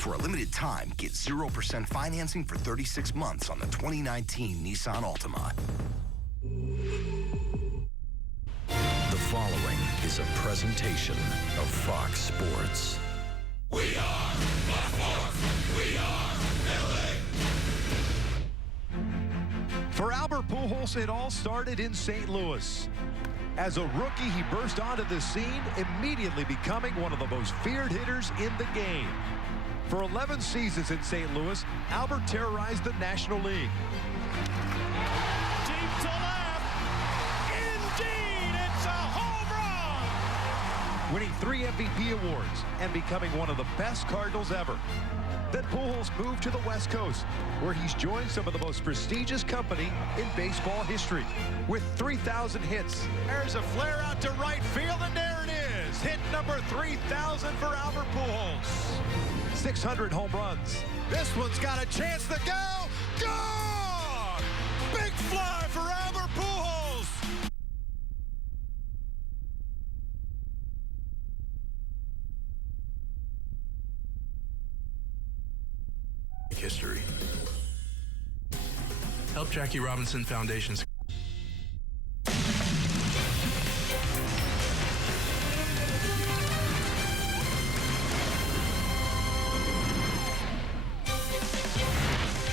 For a limited time, get 0% financing for 36 months on the 2019 Nissan Altima. The following is a presentation of Fox Sports. We are Fox Sports. We are LA. For Albert Pujols, it all started in St. Louis. As a rookie, he burst onto the scene, immediately becoming one of the most feared hitters in the game. For 11 seasons in St. Louis, Albert terrorized the National League. Deep to left. Indeed, it's a home run. Winning 3 MVP awards and becoming one of the best Cardinals ever. Then Pujols moved to the West Coast, where he's joined some of the most prestigious company in baseball history, with 3,000 hits. There's a flare out to right field, and there it is. Hit number 3,000 for Albert Pujols. 600 home runs. This one's got a chance to go. Gone! Big fly for Albert Pujols. History. Help Jackie Robinson Foundation's.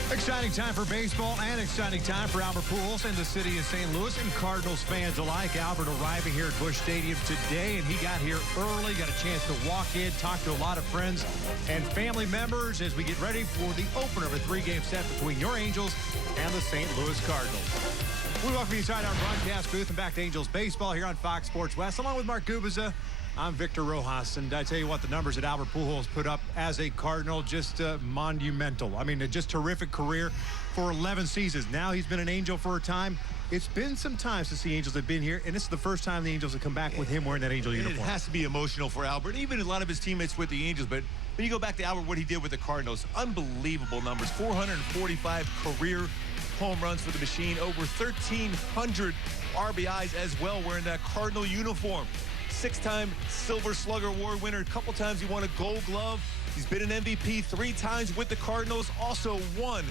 Exciting time for baseball and exciting time for Albert Pujols in the city of St. Louis and Cardinals fans alike. Albert arriving here at Busch Stadium today, and he got here early, got a chance to walk in, talk to a lot of friends and family members as we get ready for the opener of a 3-game set between your Angels and the St. Louis Cardinals. We welcome you inside our broadcast booth and back to Angels baseball here on Fox Sports West. Along with Mark Gubiza, I'm Victor Rojas, and I tell you what, the numbers that Albert Pujols put up as a Cardinal, just monumental. I mean, just terrific career for 11 seasons. Now he's been an Angel for a time. It's been some time since the Angels have been here, and this is the first time the Angels have come back with him wearing that Angel uniform. It has to be emotional for Albert, even a lot of his teammates with the Angels. But when you go back to Albert, what he did with the Cardinals, unbelievable numbers. 445 career home runs for the machine, over 1,300 RBIs as well wearing that Cardinal uniform. 6-time Silver Slugger Award winner. A couple times he won a Gold Glove. He's been an MVP 3 times with the Cardinals. Also won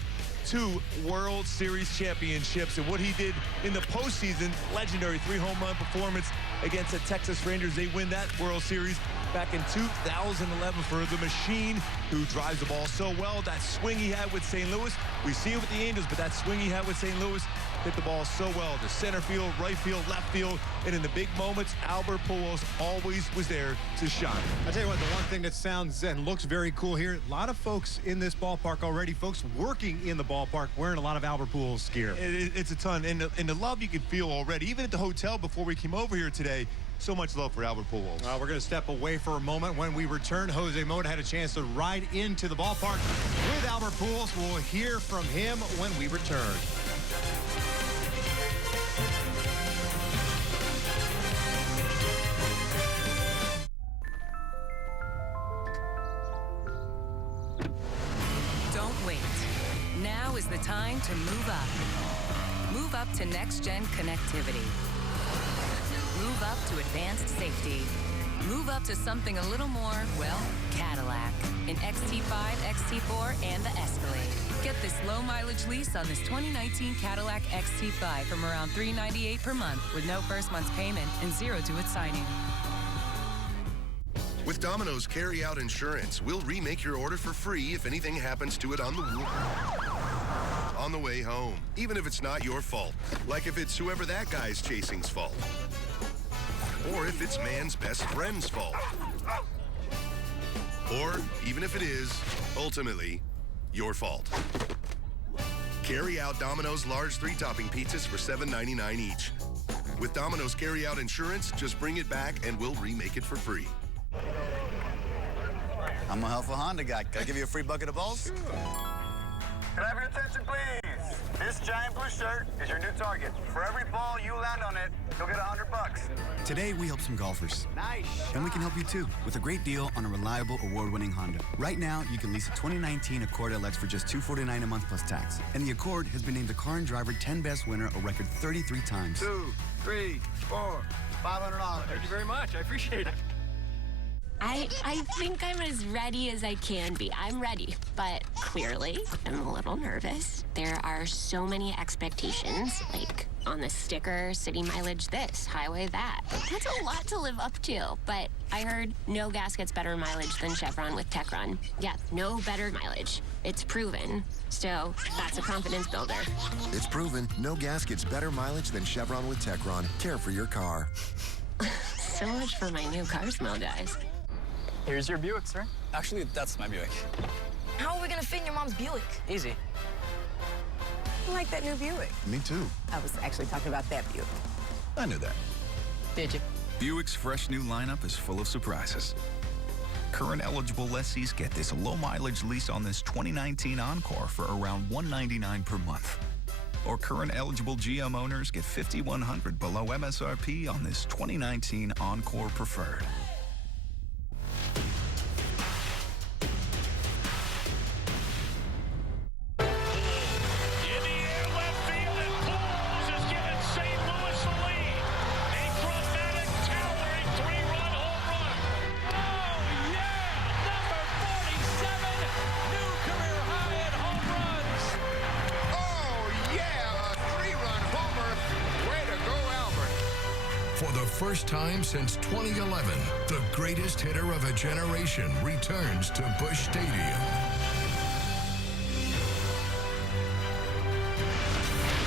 2 World Series championships. And what he did in the postseason, legendary 3-home run performance against the Texas Rangers. They win that World Series back in 2011 for the machine, who drives the ball so well. That swing he had with St. Louis, we see it with the Angels, but that swing he had with St. Louis hit the ball so well to center field, right field, left field, and in the big moments, Albert Pujols always was there to shine. I tell you what, the one thing that sounds and looks very cool here, a lot of folks in this ballpark already, folks working in the ballpark wearing a lot of Albert Pujols gear. It's a ton, and the love you can feel already, even at the hotel before we came over here today. So much love for Albert Pujols. We're going to step away for a moment. When we return, Jose Mota had a chance to ride into the ballpark with Albert Pujols. We'll hear from him when we return. Don't wait. Now is the time to move up. Move up to next-gen connectivity. Move up to advanced safety. Move up to something a little more, well, Cadillac. In XT5, XT4, and the Escalade. Get this low-mileage lease on this 2019 Cadillac XT5 from around $398 per month with no first month's payment and 0 to its signing. With Domino's Carry-Out Insurance, we'll remake your order for free if anything happens to it on the way home, even if it's not your fault. Like if it's whoever that guy's chasing's fault. Or if it's man's best friend's fault. Or even if it is, ultimately, your fault. Carry out Domino's large 3-topping pizzas for $7.99 each. With Domino's Carry-Out Insurance, just bring it back and we'll remake it for free. I'm a helpful Honda guy. Can I give you a free bucket of balls? Sure. Can I have your attention, please? This giant blue shirt is your new target. For every ball you land on it, you'll get $100. Today, we help some golfers. Nice. And we can help you, too, with a great deal on a reliable, award-winning Honda. Right now, you can lease a 2019 Accord LX for just $249 a month plus tax. And the Accord has been named the Car and Driver 10 Best winner a record 33 times. 2, 3, 4, $500. Thank you very much. I appreciate it. I think I'm as ready as I can be. I'm ready, but clearly I'm a little nervous. There are so many expectations, like on the sticker, city mileage this, highway that. That's a lot to live up to, but I heard no gas gets better mileage than Chevron with TechRun. Yeah, no better mileage. It's proven. So that's a confidence builder. It's proven no gas gets better mileage than Chevron with TechRun. Care for your car. So much for my new car smell, guys. Here's your Buick, sir. Actually, that's my Buick. How are we gonna fit in your mom's Buick? Easy. I like that new Buick. Me too. I was actually talking about that Buick. I knew that. Did you? Buick's fresh new lineup is full of surprises. Current eligible lessees get this low-mileage lease on this 2019 Encore for around $199 per month. Or current eligible GM owners get $5,100 below MSRP on this 2019 Encore Preferred. For the first time since 2011, the greatest hitter of a generation returns to Busch Stadium.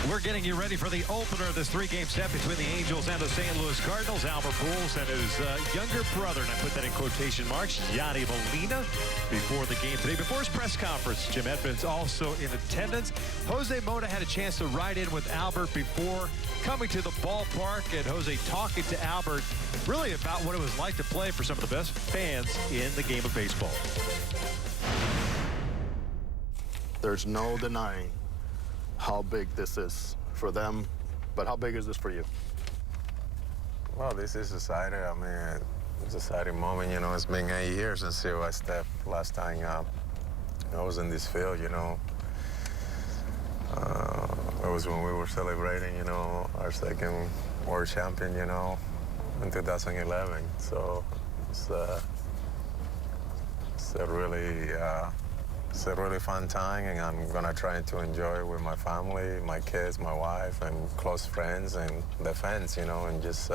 We're getting you ready for the opener of this three-game set between the Angels and the St. Louis Cardinals. Albert Pujols and his younger brother, and I put that in quotation marks, Yadi Molina, before the game today. Before his press conference, Jim Edmonds also in attendance. Jose Mota had a chance to ride in with Albert before coming to the ballpark, and Jose talking to Albert really about what it was like to play for some of the best fans in the game of baseball. There's no denying how big this is for them, but how big is this for you? Well, this is exciting. I mean, it's an exciting moment. You know, it's been 8 years since I stepped last time I was in this field, you know. It was when we were celebrating, you know, our second world champion, you know, in 2011. So it's a really fun time, and I'm gonna try to enjoy it with my family, my kids, my wife, and close friends, and the fans, you know, and just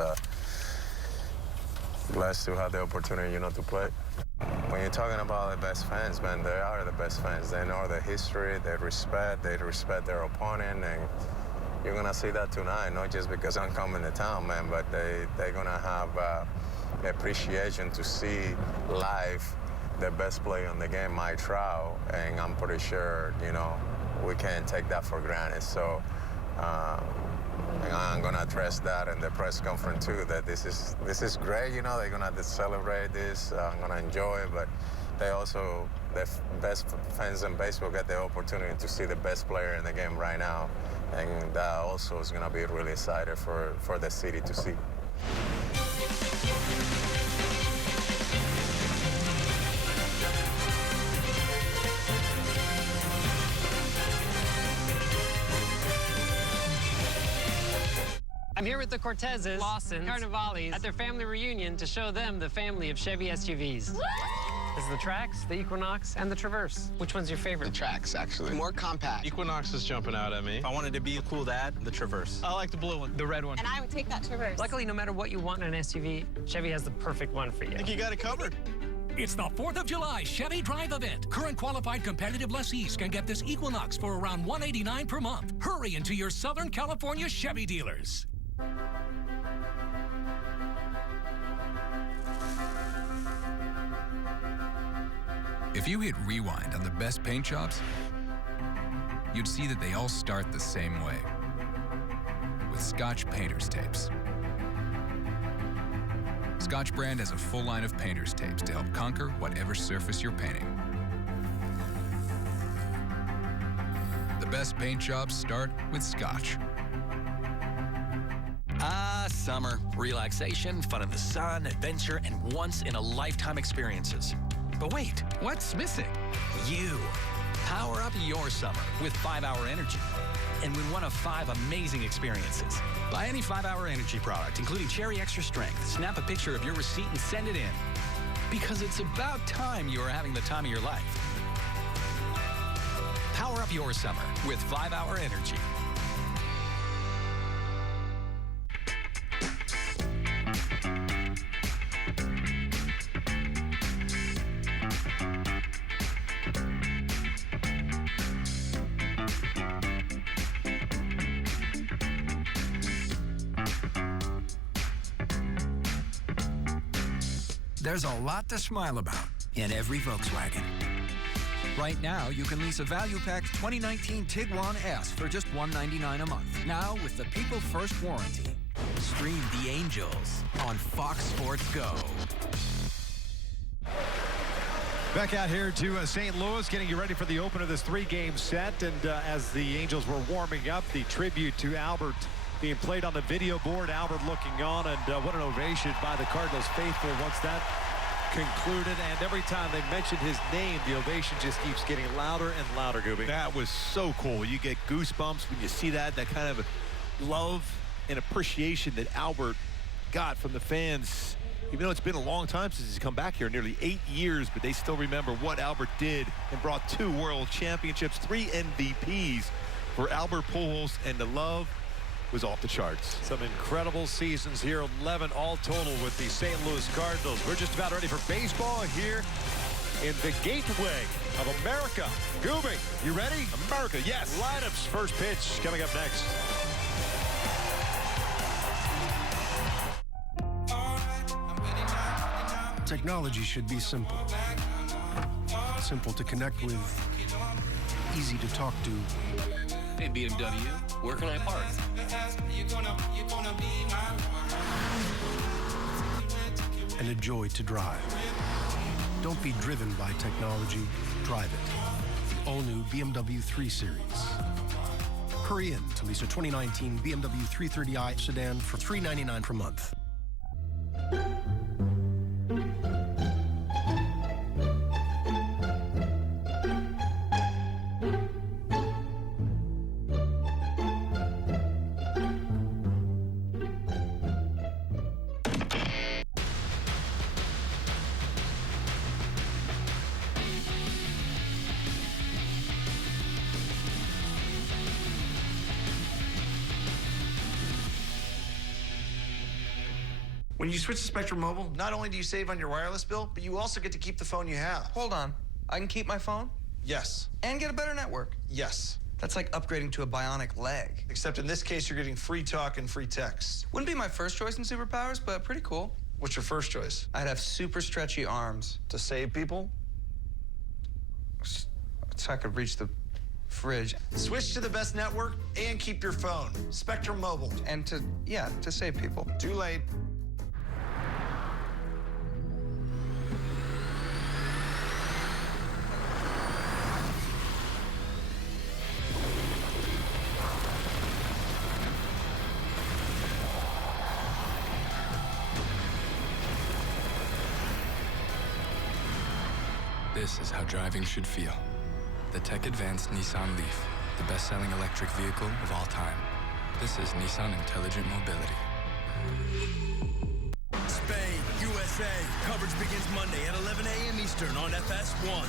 blessed to have the opportunity, you know, to play. When you're talking about the best fans, man, they are the best fans. They know the history, they respect their opponent, and you're gonna see that tonight, not just because I'm coming to town, man, but they're gonna have appreciation to see live the best player in the game, Mike Trout, and I'm pretty sure, you know, we can't take that for granted. So I'm gonna address that in the press conference too, that this is great, you know, they're gonna celebrate this, I'm gonna enjoy it, but they also, the best fans in baseball get the opportunity to see the best player in the game right now, and that also is gonna be really excited for the city to see. I'm here with the Cortezes, Lawsons, Carnivales at their family reunion to show them the family of Chevy SUVs. This is the Trax, the Equinox, and the Traverse. Which one's your favorite? The Trax, actually. More compact. Equinox is jumping out at me. If I wanted to be a cool dad, the Traverse. I like the blue one. The red one. And I would take that Traverse. Luckily, no matter what you want in an SUV, Chevy has the perfect one for you. I think you got it covered. It's the 4th of July Chevy Drive event. Current qualified competitive lessees can get this Equinox for around $189 per month. Hurry into your Southern California Chevy dealers. If you hit rewind on the best paint jobs, you'd see that they all start the same way, with Scotch painter's tapes. Scotch brand has a full line of painter's tapes to help conquer whatever surface you're painting. The best paint jobs start with Scotch. Summer. Relaxation, fun in the sun, adventure, and once-in-a-lifetime experiences. But wait, what's missing? You. Power up your summer with 5-Hour Energy and win one of 5 amazing experiences. Buy any 5-Hour Energy product, including Cherry Extra Strength. Snap a picture of your receipt and send it in. Because it's about time you are having the time of your life. Power up your summer with 5-Hour Energy. There's a lot to smile about in every Volkswagen. Right now, you can lease a Value Pack 2019 Tiguan S for just $199 a month. Now, with the People First warranty. Stream The Angels on Fox Sports Go. Back out here to St. Louis, getting you ready for the open of this 3-game set. And as the Angels were warming up, the tribute to Albert being played on the video board. Albert looking on, and what an ovation by the Cardinals faithful once that concluded. And every time they mentioned his name, the ovation just keeps getting louder and louder, Gooby. That was so cool. You get goosebumps when you see that kind of love and appreciation that Albert got from the fans. Even though it's been a long time since he's come back here, nearly 8 years, but they still remember what Albert did and brought 2 world championships, 3 MVPs for Albert Pujols, and the love was off the charts. Some incredible seasons here, 11 all total with the St. Louis Cardinals. We're just about ready for baseball here in the gateway of America. Gooby, you ready? America, yes. Lineups, first pitch coming up next. Technology should be simple. Simple to connect with, easy to talk to. Hey, BMW, where can I park? And a joy to drive. Don't be driven by technology, drive it. The all-new BMW 3 Series. Hurry in to lease a 2019 BMW 330i sedan for $399 per month. When you switch to Spectrum Mobile, not only do you save on your wireless bill, but you also get to keep the phone you have. Hold on. I can keep my phone? Yes. And get a better network? Yes. That's like upgrading to a bionic leg. Except in this case, you're getting free talk and free text. Wouldn't be my first choice in superpowers, but pretty cool. What's your first choice? I'd have super stretchy arms. To save people? So I could reach the fridge. Switch to the best network and keep your phone. Spectrum Mobile. And to save people. Too late. This is how driving should feel. The tech-advanced Nissan Leaf, the best-selling electric vehicle of all time. This is Nissan Intelligent Mobility. Spain, USA. Coverage begins Monday at 11 a.m. Eastern on FS1.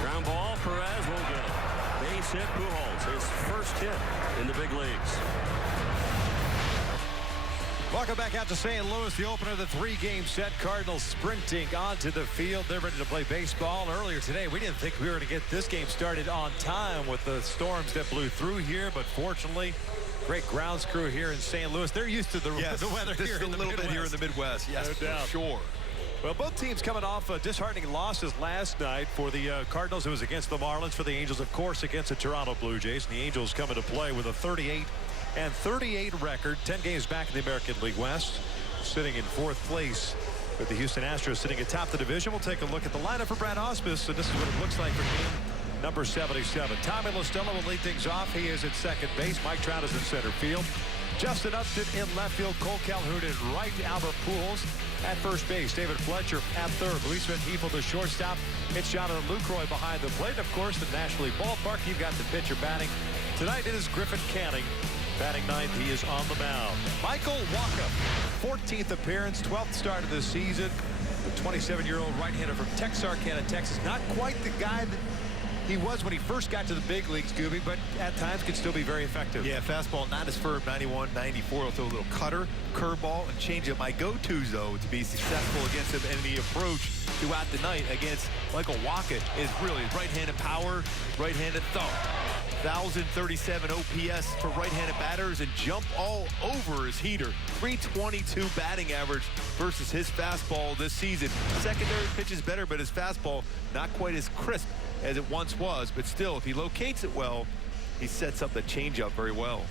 Ground ball, Perez will get it. Base hit, Pujols, his first hit in the big leagues. Welcome back out to St. Louis, the opener of the 3-game set. Cardinals sprinting onto the field. They're ready to play baseball. Earlier today, we didn't think we were going to get this game started on time with the storms that blew through here, but fortunately, great grounds crew here in St. Louis. They're used to the weather here in the Midwest. A little bit here in the Midwest, yes, no doubt. for sure. Well, both teams coming off disheartening losses last night. For the Cardinals, it was against the Marlins. For the Angels, of course, against the Toronto Blue Jays. And the Angels coming to play with a 38-38 record, 10 games back in the American League West, sitting in 4th place with the Houston Astros sitting atop the division. We'll take a look at the lineup for Brad Hospice, and this is what it looks like for game number 77. Tommy LaStella will lead things off. He is at second base. Mike Trout is in center field. Justin Upton in left field. Cole Calhoun in right. Albert Pujols at first base. David Fletcher at third. Luis Van Heefel, the shortstop. It's Jonathan Lucroy behind the plate. Of course, the National League Ballpark. You've got the pitcher batting. Tonight it is Griffin Canning Batting ninth, he is on the mound. Michael Wacha, 14th appearance, 12th start of this season. The 27-year-old right-hander from Texarkana, Texas. Not quite the guy that he was when he first got to the big leagues, Gooby, but at times can still be very effective. Yeah, fastball not as firm, 91, 94. He'll throw a little cutter, curveball, and changeup. My go-tos, though, to be successful against him and the approach throughout the night against Michael Wacha is really right-handed power, right-handed thump. 1,037 OPS for right-handed batters and jump all over his heater. 322 batting average versus his fastball this season. Secondary pitch is better, but his fastball not quite as crisp as it once was. But still, if he locates it well, he sets up the changeup very well.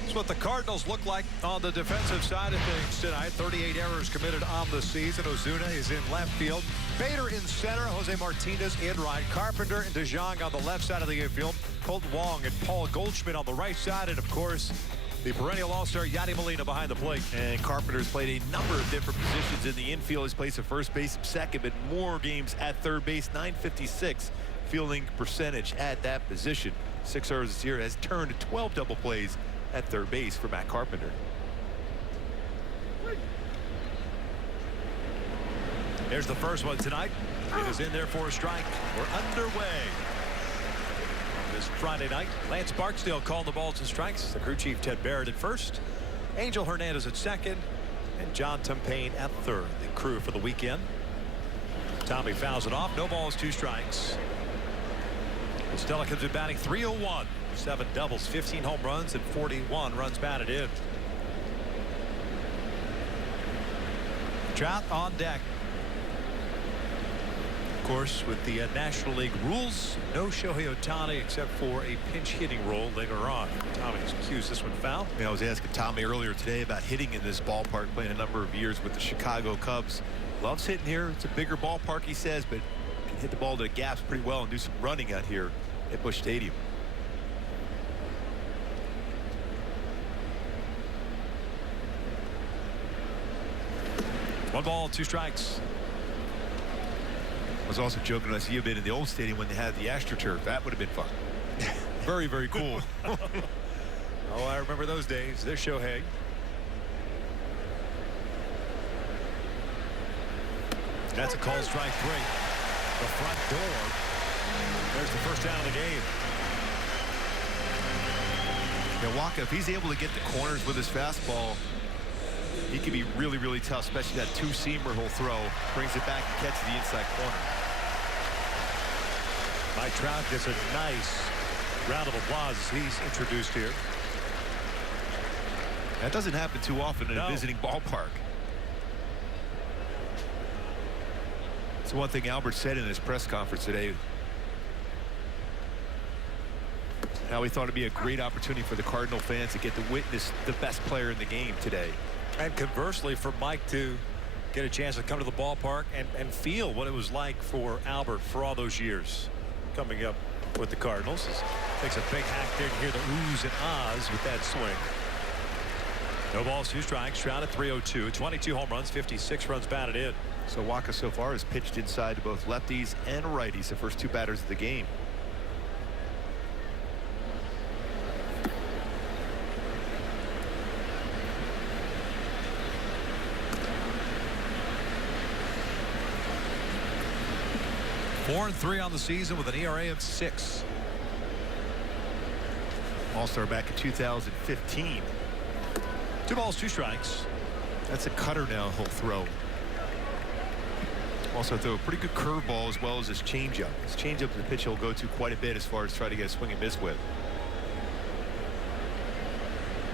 That's what the Cardinals look like on the defensive side of things tonight. 38 errors committed on the season. Ozuna is in left field. Bader in center. Jose Martinez in right. Carpenter and DeJong on the left side of the infield. Colton Wong and Paul Goldschmidt on the right side. And, of course, the perennial all-star Yadi Molina behind the plate. And Carpenter's played a number of different positions in the infield. He's played some first base, some second, but more games at third base. .956 fielding percentage at that position. 6 errors this year, has turned 12 double plays at third base for Matt Carpenter. Here's the first one tonight. It is in there for a strike. We're underway. This Friday night, Lance Barksdale called the balls and strikes. The crew chief Ted Barrett at first, Angel Hernandez at second, and John Tumpane at third. The crew for the weekend. Tommy fouls it off. No balls, 2 strikes. Stella comes in batting .301. 7 doubles, 15 home runs, and 41 runs batted in. Trout on deck. Of course, with the National League rules, no Shohei Ohtani except for a pinch hitting role later on. Tommy cues this one foul. I was asking Tommy earlier today about hitting in this ballpark, playing a number of years with the Chicago Cubs. Loves hitting here. It's a bigger ballpark, he says, but can hit the ball to the gaps pretty well and do some running out here at Busch Stadium. One ball, 2 strikes. I was also joking when I see you been in the old stadium when they had the AstroTurf. That would have been fun. Very, very cool. Oh, I remember those days. There's Shohei. That's a called strike 3. The front door. There's the first down of the game. Yeah, Wacha, if he's able to get the corners with his fastball, he can be really, really tough, especially that 2-seamer he'll throw. Brings it back and catches the inside corner. Mike Trout gets a nice round of applause as he's introduced here. That doesn't happen too often in a visiting ballpark. It's one thing Albert said in his press conference today. How he thought it'd be a great opportunity for the Cardinal fans to get to witness the best player in the game today. And conversely, for Mike to get a chance to come to the ballpark and feel what it was like for Albert for all those years coming up with the Cardinals. Takes a big hack there to hear the oohs and ahs with that swing. No balls, 2 strikes. Trout at .302. 22 home runs, 56 runs batted in. So Wacha so far has pitched inside to both lefties and righties, the first 2 batters of the game. Four and 3 on the season with an ERA of 6. All-star back in 2015. 2 balls, 2 strikes. That's a cutter now he'll throw. Also throw a pretty good curveball as well as his changeup. His changeup is the pitch he'll go to quite a bit as far as trying to get a swing and miss with.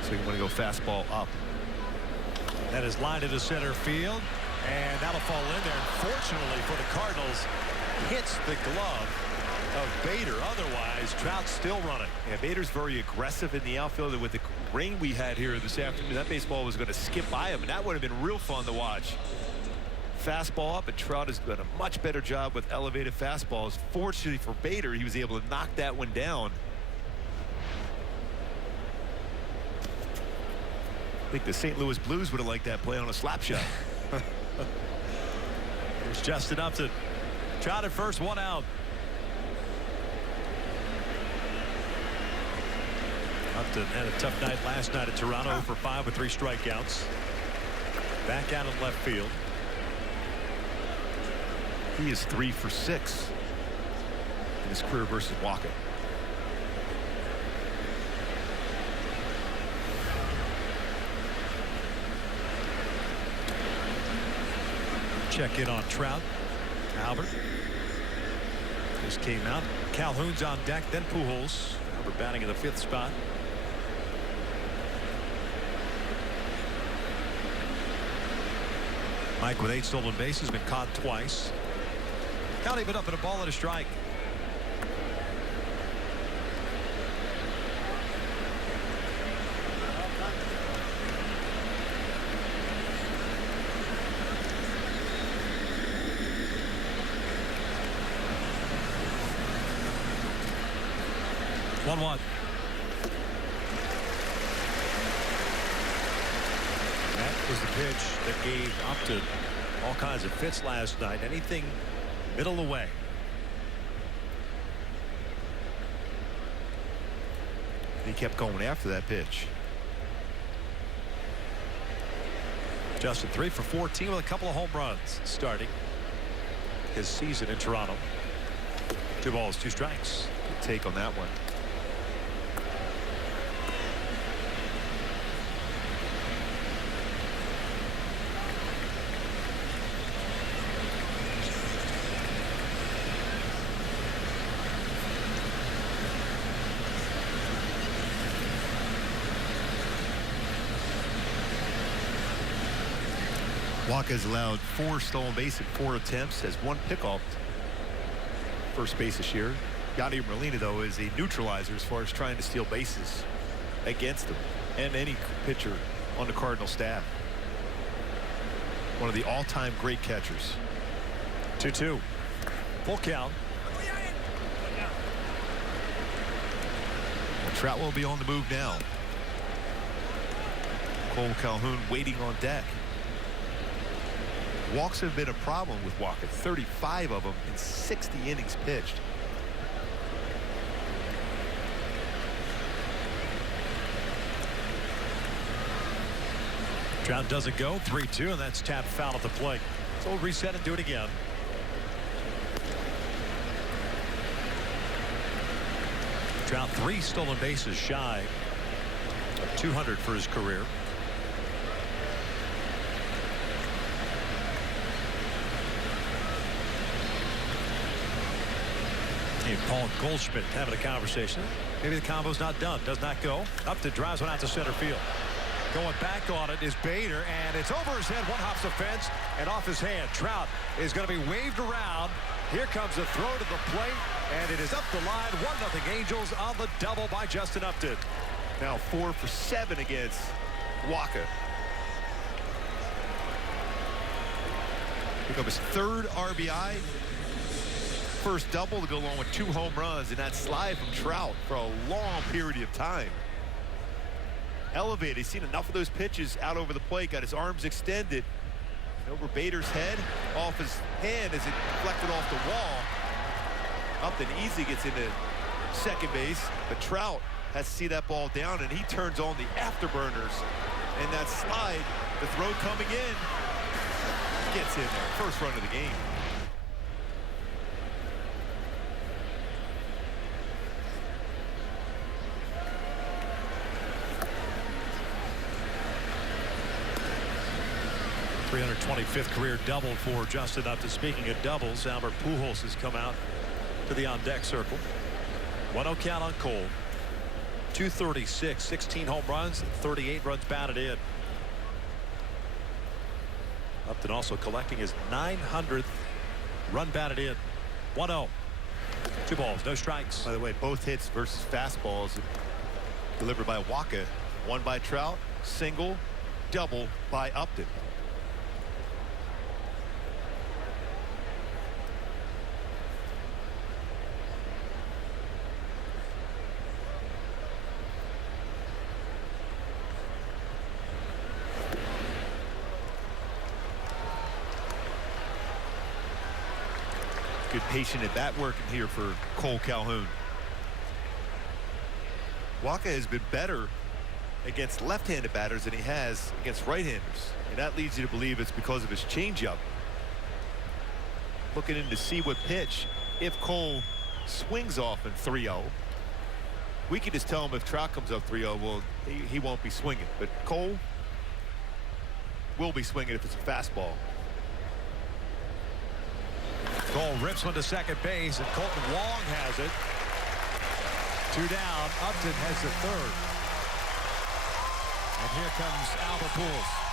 So you want to go fastball up. That is lined into center field, and that'll fall in there. Fortunately for the Cardinals, hits the glove of Bader. Otherwise, Trout's still running. Yeah, Bader's very aggressive in the outfield, and with the rain we had here this afternoon, that baseball was going to skip by him, and that would have been real fun to watch. Fastball up, and Trout has done a much better job with elevated fastballs. Fortunately for Bader, he was able to knock that one down. I think the St. Louis Blues would have liked that play on a slap shot. There's Justin Upton. Trout at first, 1 out. Upton had a tough night last night at Toronto for 5 with 3 strikeouts. Back out in left field. He is 3 for 6 in his career versus Walker. Check in on Trout. Albert just came out. Calhoun's on deck, then Pujols. Albert batting in the 5th spot. Mike with 8 stolen bases, been caught twice. Count even up at a ball and a strike. One. That was the pitch that gave Upton all kinds of fits last night. Anything middle away. He kept going after that pitch. Justin 3 for 14 with a couple of home runs starting his season in Toronto. 2 balls, 2 strikes. Good take on that one. Walker has allowed 4 stolen base in 4 attempts, has 1 pickoff first base this year. Yadier Molina, though, is a neutralizer as far as trying to steal bases against him and any pitcher on the Cardinal staff. One of the all-time great catchers. 2-2. Full count. Well, Trout will be on the move now. Cole Calhoun waiting on deck. Walks have been a problem with Walker. 35 of them in 60 innings pitched. Trout doesn't go. 3-2, and that's tapped foul at the plate. So we'll reset and do it again. Trout 3 stolen bases shy of 200 for his career. Paul Goldschmidt having a conversation. Maybe the combo's not done. Does not go. Upton drives one out to center field. Going back on it is Bader, and it's over his head. One hops the fence and off his hand. Trout is going to be waved around. Here comes a throw to the plate, and it is up the line. 1-0 Angels on the double by Justin Upton. Now 4 for 7 against Walker. Pick up his 3rd RBI. First double to go along with 2 home runs, and that slide from Trout for a long period of time. Elevated. He's seen enough of those pitches out over the plate. Got his arms extended over Bader's head, off his hand as it deflected off the wall. Upton easy gets into second base, but Trout has to see that ball down, and he turns on the afterburners. And that slide, the throw coming in, gets in there. First run of the game. .325th career double for Justin Upton. Speaking of doubles, Albert Pujols has come out to the on-deck circle. 1-0 count on Cole. 236, 16 home runs, 38 runs batted in. Upton also collecting his 900th run batted in. 1-0. 2 balls, no strikes. By the way, both hits versus fastballs delivered by Walker. One by Trout, single, double by Upton. Good patient at bat working here for Cole Calhoun. Wacha has been better against left-handed batters than he has against right-handers, and that leads you to believe it's because of his changeup. Looking in to see what pitch, if Cole swings off in 3-0. We can just tell him if Trout comes up 3-0, well, he won't be swinging, but Cole will be swinging if it's a fastball. Cole rips one to second base, and Colton Wong has it. 2 down. Upton has the third. And here comes Albert Pujols.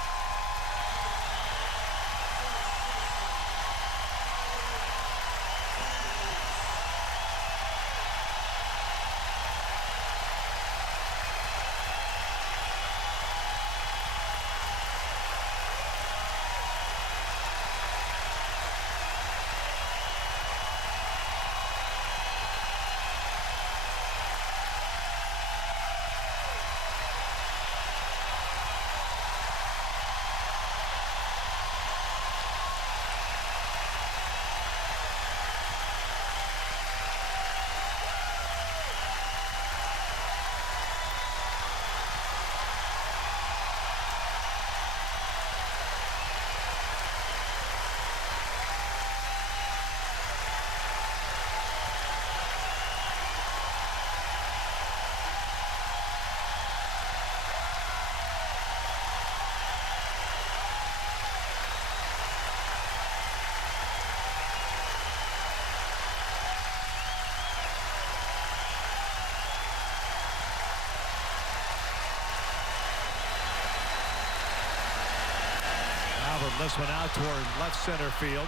Lifts one out toward left center field.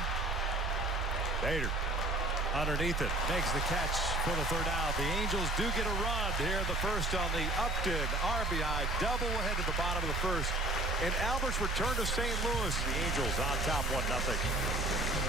Bader underneath it, makes the catch for the third out. The Angels do get a run here in the first on the Upton RBI double ahead to the bottom of the first. And Albert's return to St. Louis. The Angels on top 1-0.